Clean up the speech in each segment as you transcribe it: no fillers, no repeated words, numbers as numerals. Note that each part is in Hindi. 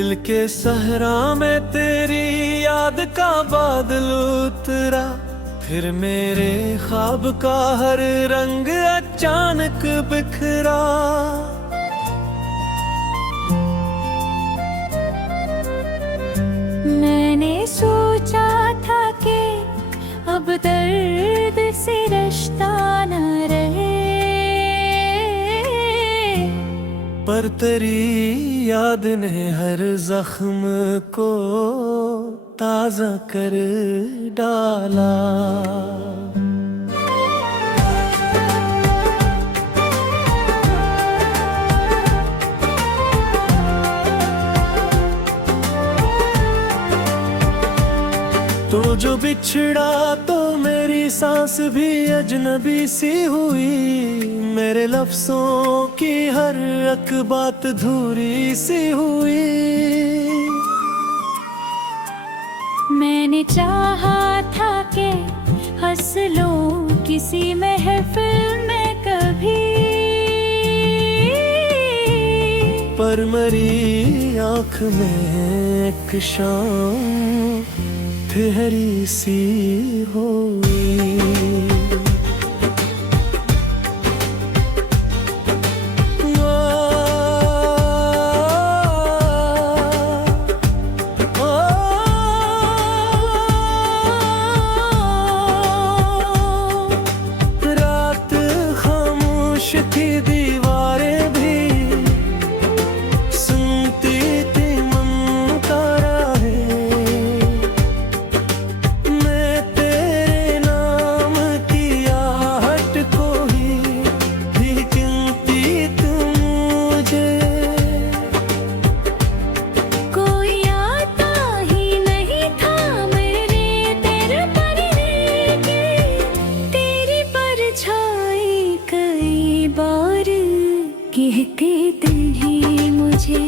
दिल के सहरा में तेरी याद का बादल उतरा, फिर मेरे ख्वाब का हर रंग अचानक बिखरा। मैंने सोचा था कि अब दर्द से रिश्ता न रहे, पर तेरी याद ने हर जख्म को ताज़ा कर डाला। तो जो बिछड़ा तो मेरी सांस भी अजनबी सी हुई, मेरे लफ्ज़ों की हर एक बात धूरी सी हुई। मैंने चाहा था कि हंस लूं किसी महफिल में कभी, पर मेरी आँख में एक शाम ठहरी सी हुई। रात खामोश थी, दीवारें भी सुनती थी मन का राहें। मैं तेरे नाम की आहट को ही गिनती थी मुझे। कोई आता ही नहीं था मेरे तेरे पलने की, तेरी परछाई कई बार कहते थे मुझे।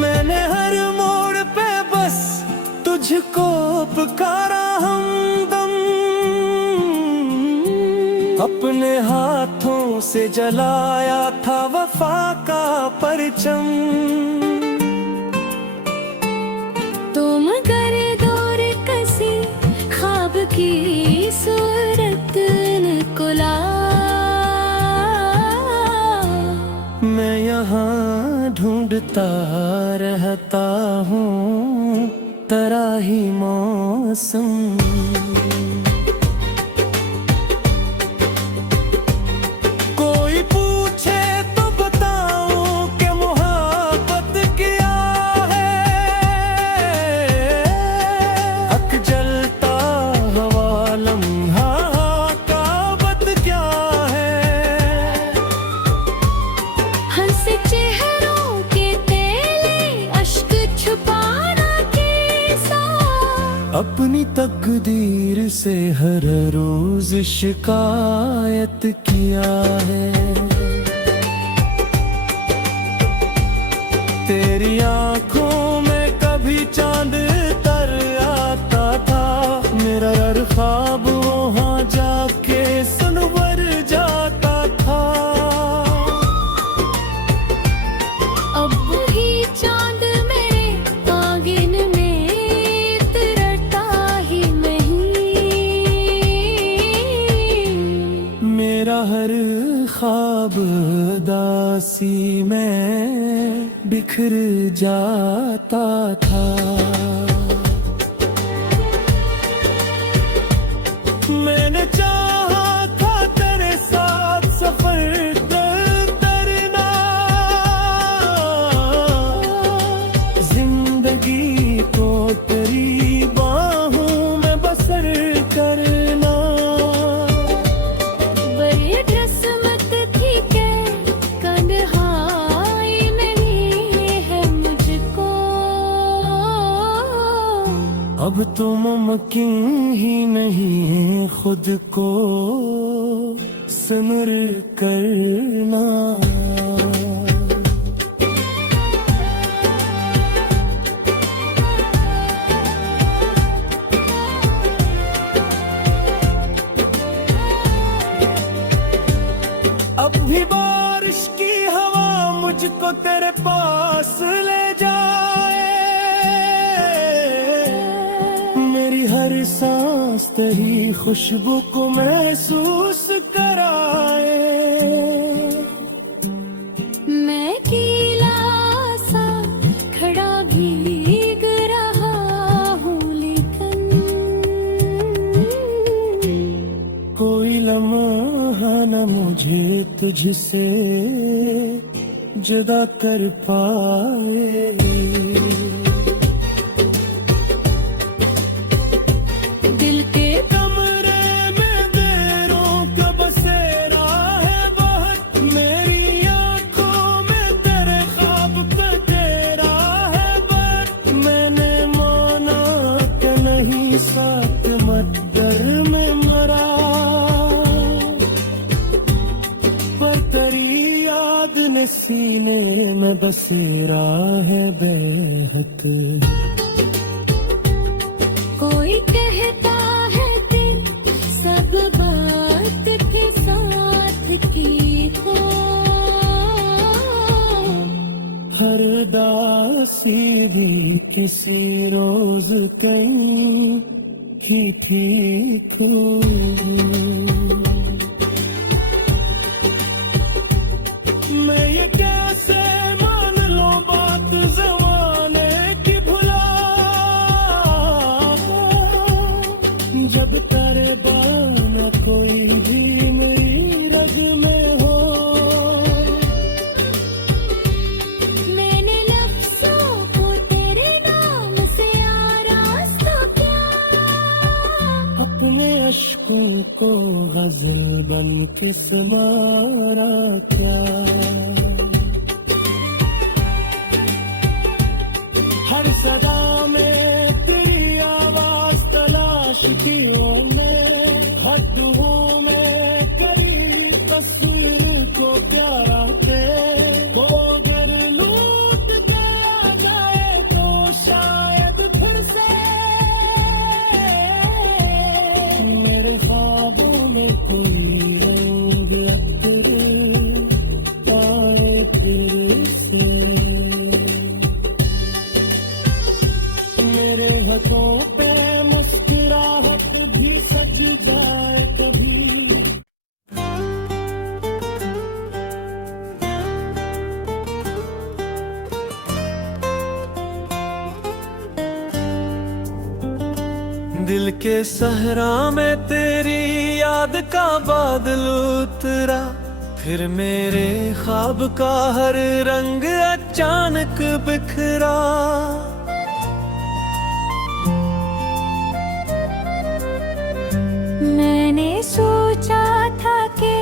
मैंने हर मोड़ पे बस तुझको पुकारा हमदम, अपने हाथों से जलाया था वफा का परचम। तुम कर दूर कसी ख्वाब की सूरत निकला, मैं यहाँ ढूंढता रहता हूँ तेरा ही मौसम। कोई पूछे तो बताऊं कि मोहब्बत क्या है, हक जलता हवा लम्हा काबत क्या है। हंसे चेहरों के तेले अश्क छुपाना कैसा, अपनी तकदीर से हर रोज शिकायत किया है। तेरी आंखों में कभी चांद तर आता था, मेरा हर ख्वाब वहाँ जाके सनवर जाता था। अब ही चांद मेरे आंगन में उतरता ही नहीं, मेरा हर ख्वाब दासी में बिखर जाता था। मैंने चाहा था तेरे साथ सफर करना, जिंदगी को तेरी बाहों में बसर करना। बड़ी किस्मत थी के कन्हाई मिली है मुझको, अब तो मुमकिन ही नहीं खुद को सिमर करना। भी बारिश की हवा मुझको तेरे पास ले जाए, मेरी हर सांस तेरी खुशबू को महसूस कराए। मैं गीला सा खड़ा भीग रहा हूँ, लेकिन कोई लम्हा न मुझे तुझसे जुदा कर पाए। दिल के कमरे में देरों का बसेरा है बहुत, मेरी आंखों में तेरे ख्वाब का तेरा है बट, मैंने माना कि नहीं साथ मत डर में मरा, पर तेरी याद ने सीने में बसेरा है बेहद। कोई कहता है कि सब बात के साथ की हो, हर दासी भी किसी रोज कहीं ही ठीक हो। मैं ये कैसे मान लो बात जमाने की भुला, जब तेरे बाना कोई भी मेरी रग में हो। मैंने लफ्ज़ों को तेरे नाम से आराज़ तो किया, अपने अश्कों को गजल बन के संवारा क्या, हर सदा में तेरी आवाज तलाश की मैंने, हदों में करी तस्वीर को प्यारा के, को अगर लूट के आ जाए तो शायद फिर से मेरे ख्वाबों में कोई रंग अतर आए फिर से, मेरे हाथों पे मुस्कुराहट भी सज जाए कभी। दिल के सहरा में तेरी याद का बादल उतरा, फिर मेरे ख्वाब का हर रंग अचानक बिखरा। मैंने सोचा था कि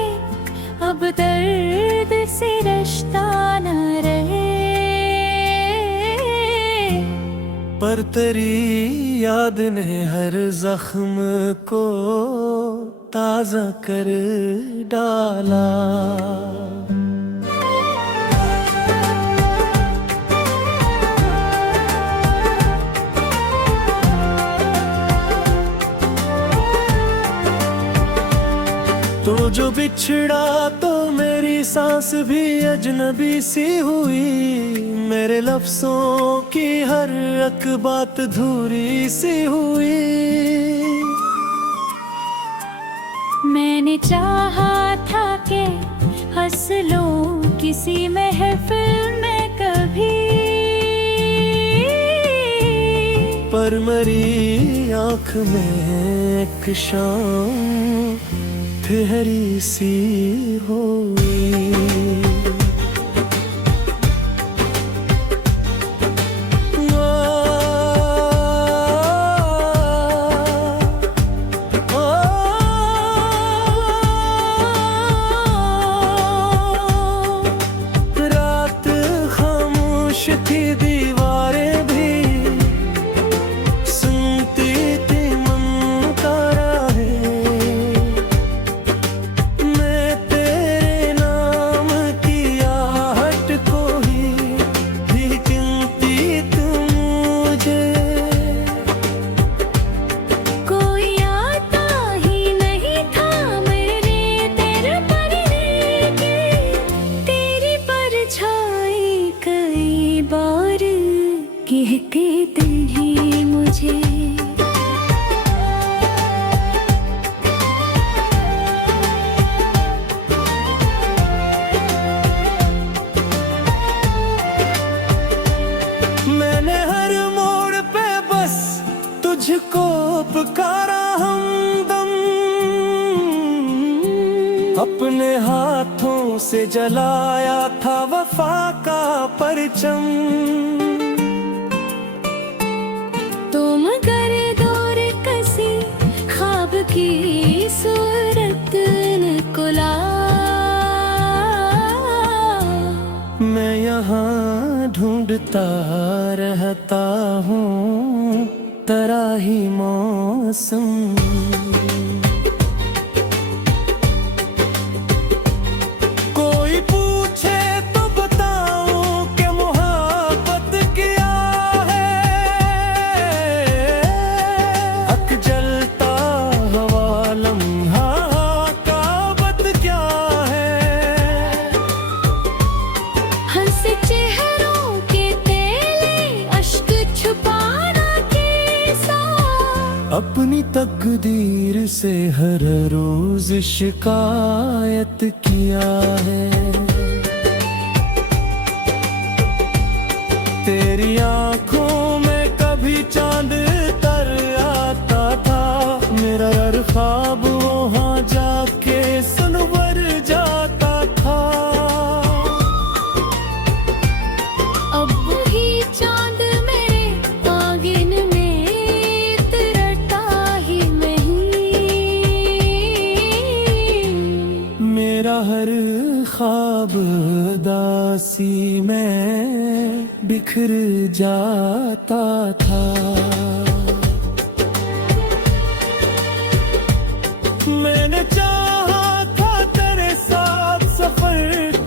अब दर्द से रिश्ता न रहे, पर तेरी याद ने हर जख्म को ताजा कर डाला। तो जो बिछड़ा तो मेरी सांस भी अजनबी सी हुई, मेरे लफ्जों की हर एक बात धूरी सी हुई। मैंने चाहा था कि हंस लो किसी महफिल में कभी, पर मेरी आँख में एक शाम ठहरी सी हुई। रात खामोश थी, दीवारें भी सुनती थी मन का राहें, मैं तेरे नाम अपने हाथों से जलाया था वफा का परचम। तुम कर दौर कसी ख्वाब की सूरत निकला। मैं यहाँ ढूंढता रहता हूँ तराही मौसम। कोई पूछे तो बताऊं कि मोहब्बत क्या है। हक जलता हवा लम्हा काबत क्या है। हंसे चेहरों के तेले अश्क छुपाना कैसा। अपनी तकदीर से हर रोज शिकायत किया है। तेरी आंखों में कभी चांद तर आता था। मेरा हर ख्वाब वहाँ जाके सनवर जाता था। अब ही चांद मेरे आंगन में तरता ही नहीं। मेरा हर ख्वाब दासी में बिखर जाता था। मैंने चाहा था तेरे साथ सफर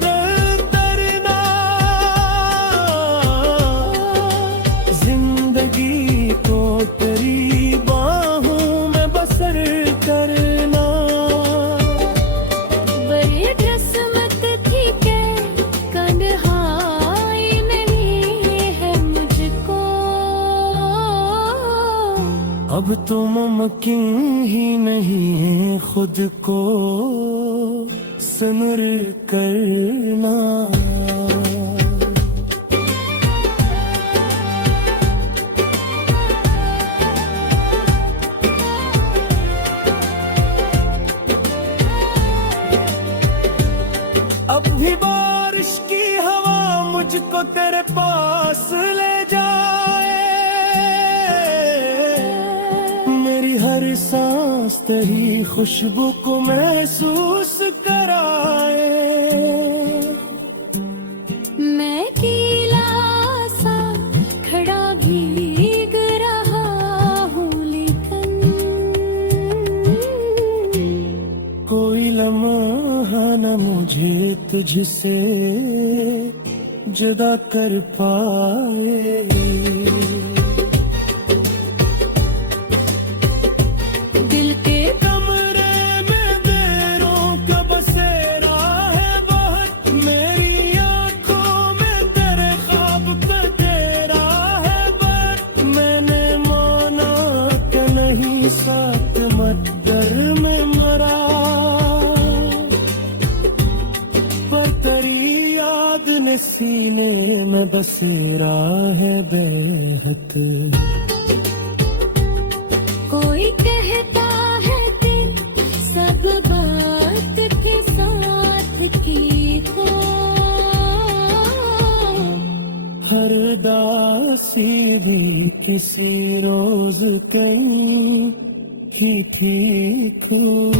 करना। जिंदगी को तेरी बाहों में बसर करना। बड़ी रस्मत थी के कन्हाई नहीं है मुझको। अब तो मुमकिन ही नहीं खुद को सनर करना। अब भी बारिश की हवा मुझको तेरे पास ले जाए। मेरी हर सांस तेरी खुशबू को महसूस कराए। मैं गीला सा खड़ा भीग रहा हूँ लेकिन कोई लम्हा न मुझे तुझसे जुदा कर पाए। दिल के कमरे में देरों का बसेरा है बहुत। मेरी आंखों में तेरे ख्वाब का तेरा है बट। मैंने माना कि नहीं साथ मटर में मरा। पर तेरी याद ने सीने में बसेरा है बेहद। कोई कहता है कि सब बात के साथ की हो। हर दासी भी किसी रोज कहीं ही ठीक हूँ।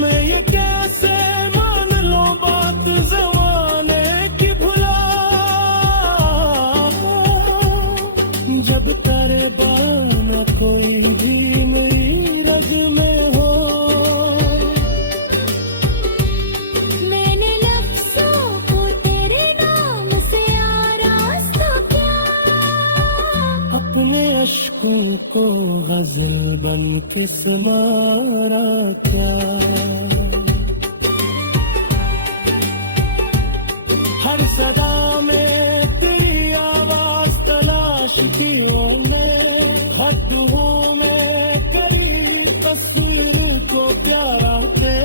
मैं ये कैसे मान लूं बात ज़माने की भुला। जब तेरे बाना कोई भी मेरी रग में हो। मैंने लफ्ज़ों को तेरे नाम से आराज़ तो किया। अपने अश्कों को गजल बन के समारा क्या। हर सदा में तेरी आवाज तलाश की मैंने। हदों में करी तस्वीर को प्यारा थे।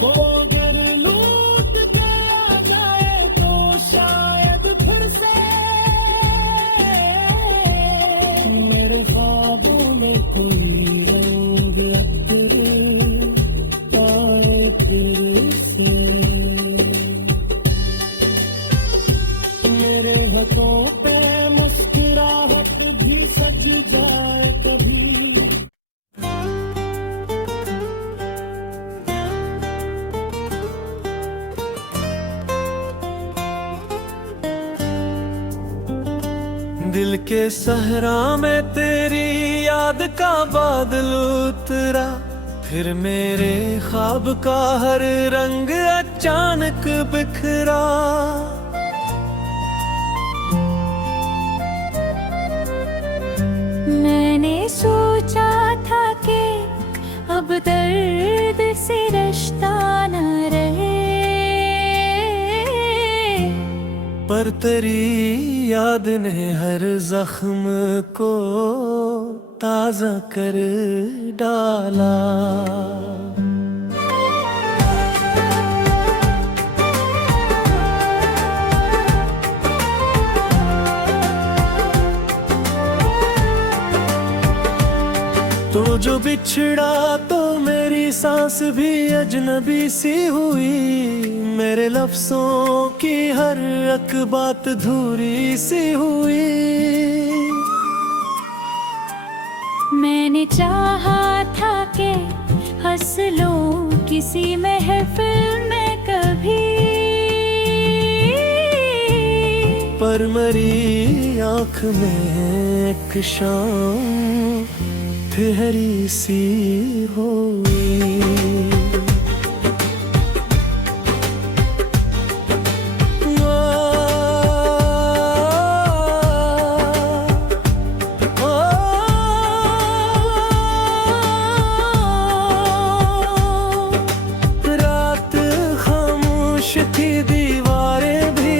को अगर लूट के आ जाए तो शायद फिर से मेरे ख्वाबों में कोई के सहरा में तेरी याद का बादल उतरा, फिर मेरे ख्वाब का हर रंग अचानक बिखरा। मैंने सोचा था कि अब दर्द से रिश्ता न रहे, पर तेरी याद ने हर जख्म को ताजा कर डाला। तो जो बिछड़ा तो मेरी सांस भी अजनबी सी हुई, मेरे लफ्जों की हर एक बात धूरी सी हुई। मैंने चाहा था कि हंस लूं किसी महफिल में कभी, पर मेरी आँख में एक शाम ठहरी सी हुई। रात खामोश थी, दीवारें भी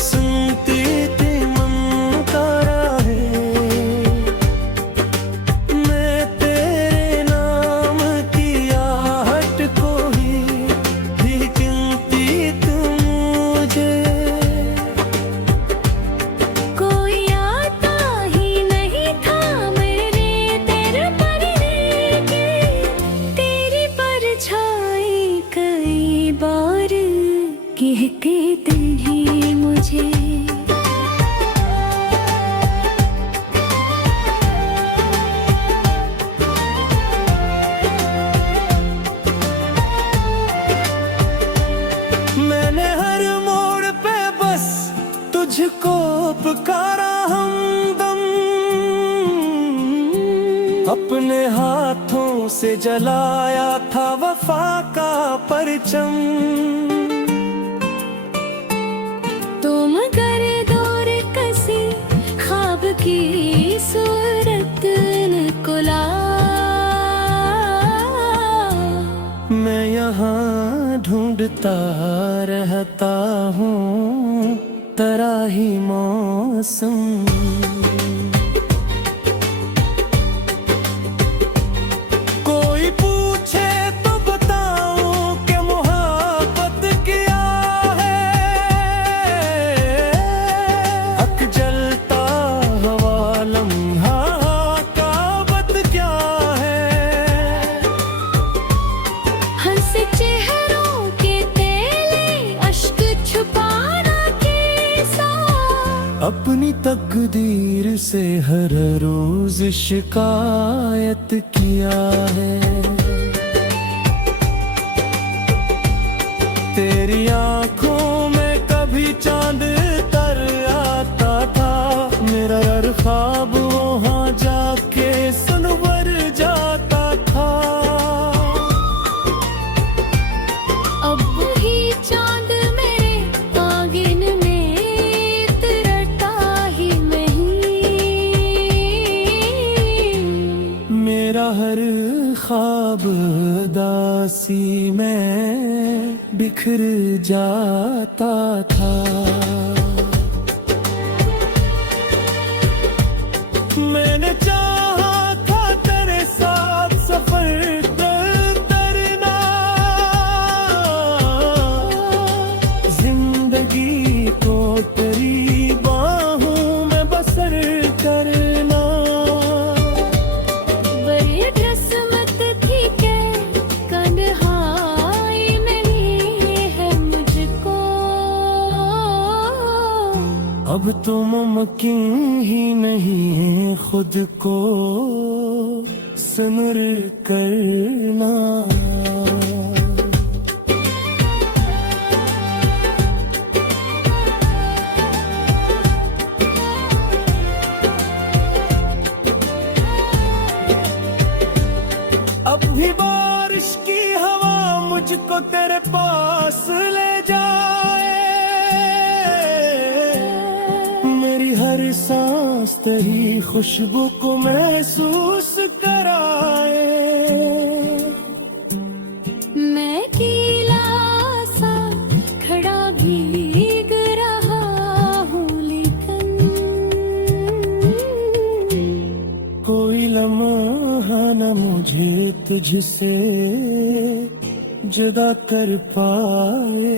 सुनती थी मन का राहें। मैं तेरे नाम की आहट को ही गिनती तू मुझे। कोई आता ही नहीं था मेरे तेरे पलने के, तेरी परछाई कई बार कहते ही मुझे। मैंने हर मोड़ पे बस तुझको पुकारा हमदम, अपने हाथों से जलाया था वफा का परचम। तुम कर दौर कसी ख्वाब की सूरत को ला, मैं यहाँ ढूंढता रहता हूँ तेरा ही मौसम। कोई पूछे तो बताऊं कि मोहब्बत क्या है, हक जलता हवा लम्हा काबत क्या है। हंसे चेहरों के तेले अश्क छुपाना कैसा, अपनी तकदीर से हर रोज शिकायत किया है। तेरी आंखों में कभी चांद तर आता था, मेरा हर ख्वाब वहाँ जाके सनवर जाता था। अब ही चांद मेरे आंगन में उतरता ही नहीं, मेरा हर ख्वाब दासी में बिखर जाता था। मैंने चाहा था तेरे साथ सफर करना, जिंदगी को तेरी बाहों में बसर करना। बड़ी किस्मत थी के कन्हाई मिली है मुझको, अब तो मुमकिन ही नहीं खुद को सनर करना। भी बारिश की हवा मुझको तेरे पास ले जाए, मेरी हर सांस तेरी खुशबू को महसूस कराए। मैं गीला सा खड़ा भीग रहा हूँ, लेकिन कोई लम्हा न मुझे तुझसे जुदा कर पाए।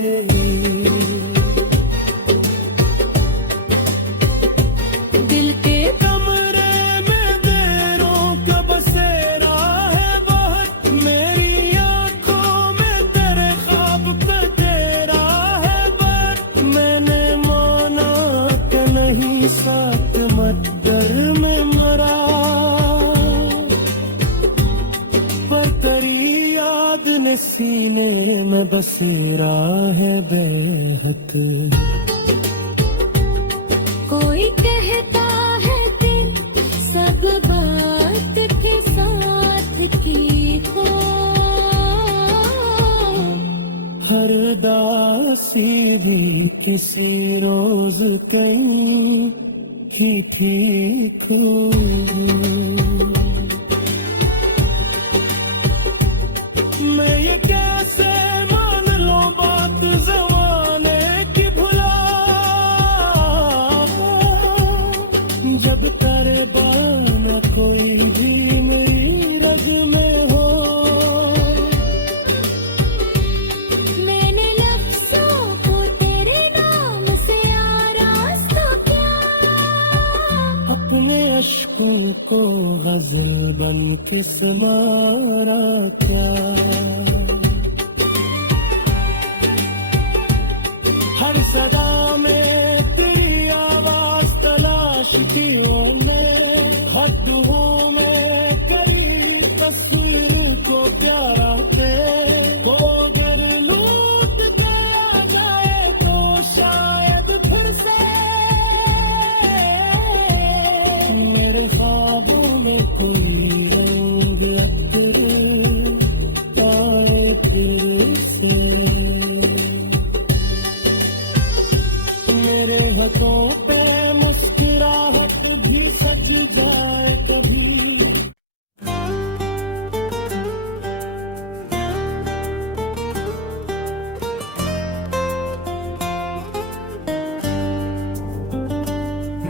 दिल के कमरे में देरों का बसेरा है बहुत, मेरी आंखों में तेरे ख्वाब का तेरा है बर। मैंने माना कि नहीं साथ मत डर में मरा, पर तेरी याद ने सीने में बसेरा है बेहद। कोई कहता है दिल सब बात के साथ की हो, हर दासी भी किसी रोज कहीं ही ठीक हूँ। मैं ये कैसे मान लूं बात ज़माने की भुला, जब तेरे बाना कोई भी मेरी रग में हो। मैंने लफ्ज़ों को तेरे नाम से आराज़ तो क्या, अपने अश्कों को गजल बन के समारा क्या। हर सदा में तेरी आवाज तलाश की मैंने, हदों में करी तस्वीर को प्यारा थे। को अगर लूट गया जाए तो शायद फिर से मेरे ख्वाबों में कोई रंग अतर आए फिर से। मेरे हाथों पे मुस्कुराहट भी सज जाए कभी।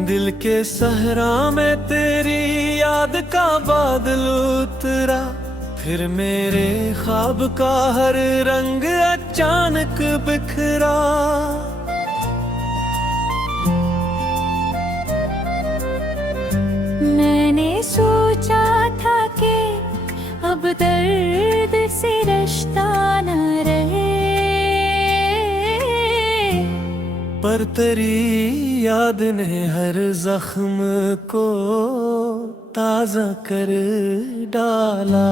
दिल के सहरा में तेरी याद का बादल उतरा, फिर मेरे ख्वाब का हर रंग अचानक बिखरा। मैंने सोचा था कि अब दर्द से रिश्ता न रहे, पर तेरी याद ने हर जख्म को ताजा कर डाला।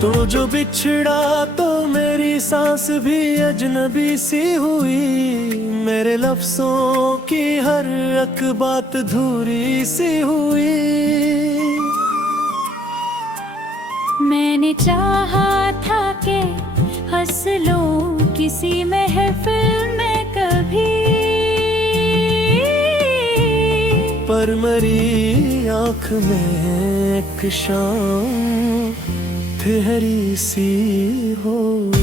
तो जो बिछड़ा तो मेरी सांस भी अजनबी सी हुई, मेरे लफ्जों की हर एक बात धूरी सी हुई। मैंने चाहा था कि हंस लूं किसी महफिल में कभी, पर मेरी आँख में एक शाम ठहरी सी हुई।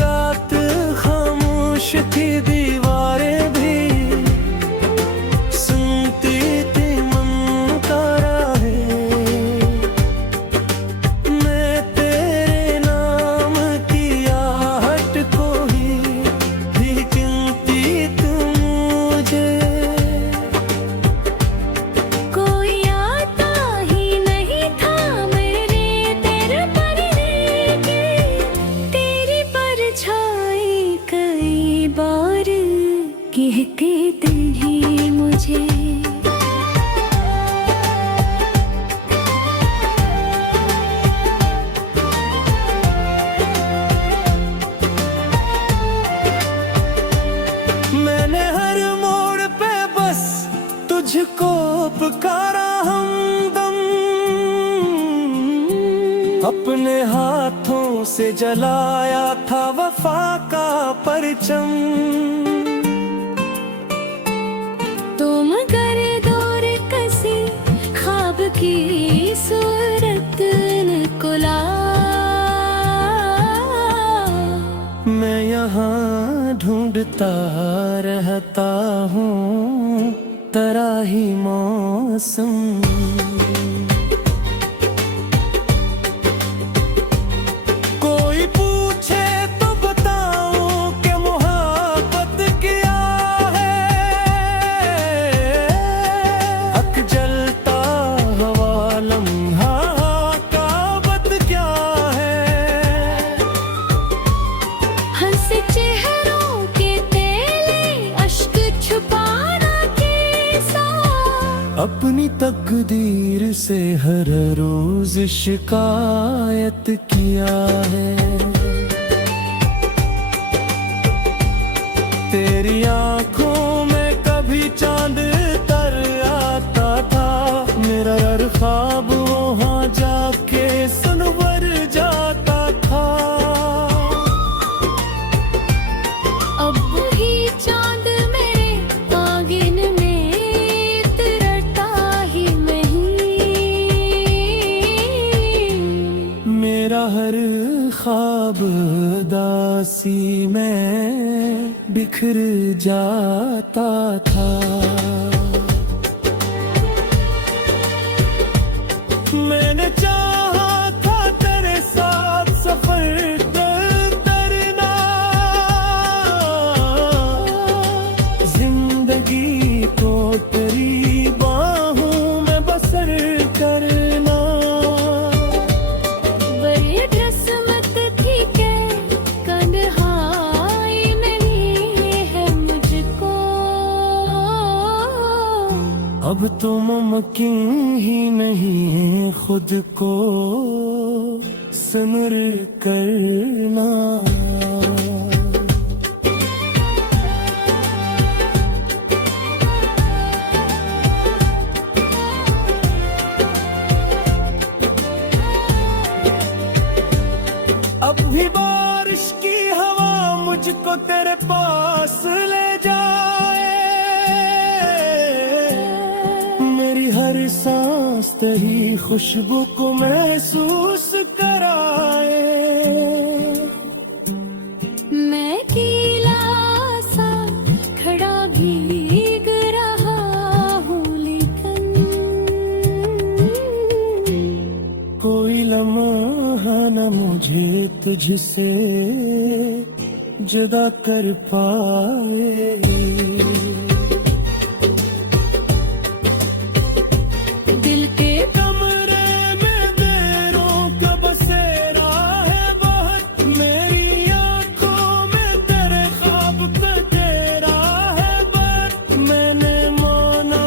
रात खामोश थी, दीवारें भी सुनती थी मन का राहें। मैं तेरे अपने हाथों से जलाया था वफा का परचम। तुम कर दौर कसी ख्वाब की सूरत को ला। मैं यहाँ ढूंढता रहता हूँ तराही मौसम। कोई पूछे तो बताऊं कि मोहब्बत क्या है। हक जलता हवा लम्हा काबत क्या है। हंसे चेहरों के तेले अश्क छुपाना कैसा। अपनी तकदीर से हर रोज शिकायत किया है। तेरी आंखों में कभी चांद तर आता था। मेरा हर ख्वाब वहाँ जाके सनवर जाता था। अब ही चांद मेरे आंगन में तरता ही नहीं। मेरा हर ख्वाब दासी में बिखर जाता था। मैंने चाहा था तेरे साथ सफर करना। जिंदगी को तेरी बाहों में बसर करना। बड़ी रस्मत थी के कन्हाई नहीं है मुझको। अब तो मुमकिन ही नहीं खुद को समर करना। अब भी बारिश की हवा मुझको तेरे पास ले जाए। मेरी हर सांस तेरी खुशबू को महसूस कराए। मैं गीला सा खड़ा भीग रहा हूँ लेकिन कोई लम्हा न मुझे तुझसे जुदा कर पाए। दिल के कमरे में देरों का बसेरा है बहुत। मेरी आंखों में तेरे ख्वाब का तेरा है बर। मैंने माना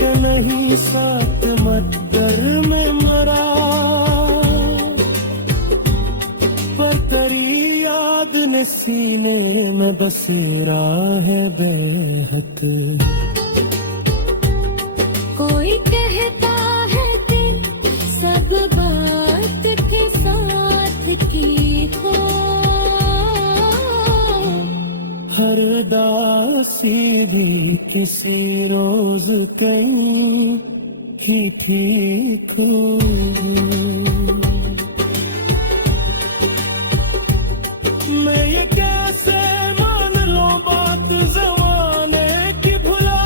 कि नहीं साथ मद्दर में मरा। पर तेरी याद ने सीने में बसेरा है बेहद। कोई कहता है कि सब बात के साथ की हो। हर दासी भी किसी रोज कहीं ही ठीक हो। मैं ये कैसे मान लो बात ज़माने की भुला।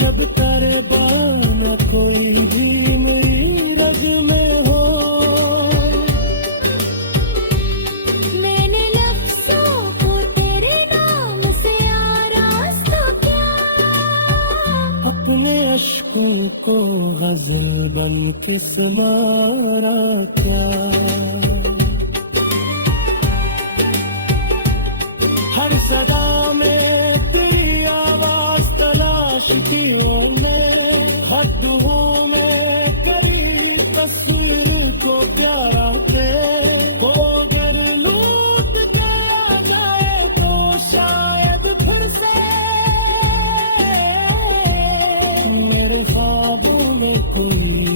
जब तेरे बाना कोई भी मेरी रग में हो। मैंने लफ्ज़ों को तेरे नाम से आराज़ तो क्या। अपने अश्कों को गजल बन के समारा क्या। हर सदा में तेरी आवाज तलाश की मैंने। हदों में करी तस्वीर को प्यारा थे। को अगर लूट गया जाए तो शायद फिर से मेरे ख्वाबों में कोई